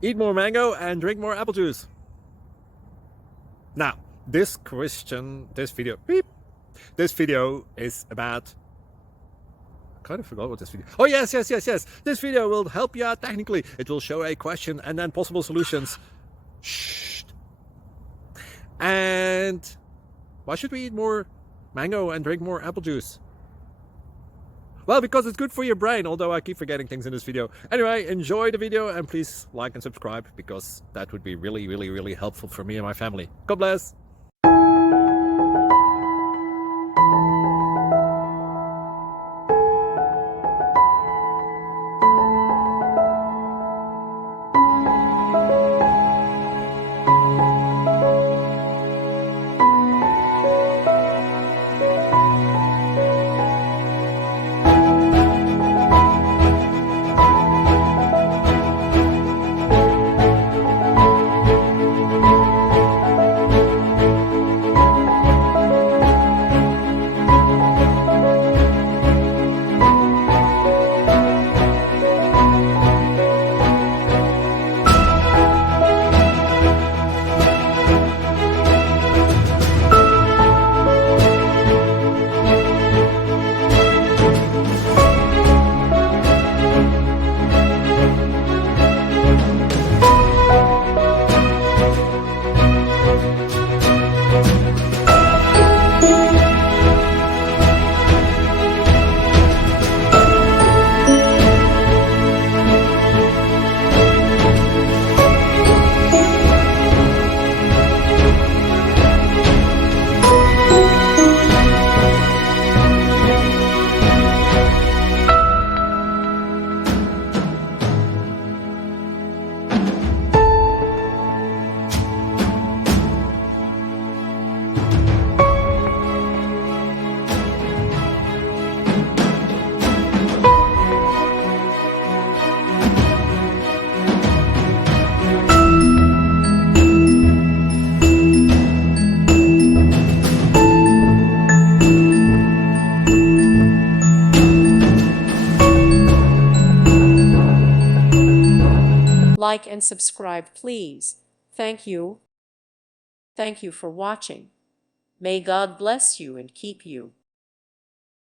Eat more mango and drink more apple juice. Now, this video is about, I kind of forgot what this video. Oh, yes. This video will help you out technically. It will show a question and then possible solutions. Shh. And why should we eat more mango and drink more apple juice? Well, because it's good for your brain, although I keep forgetting things in this video. Anyway, enjoy the video and please like and subscribe, because that would be really helpful for me and my family. God bless. Like and subscribe, please. Thank you. Thank you for watching. May God bless you and keep you.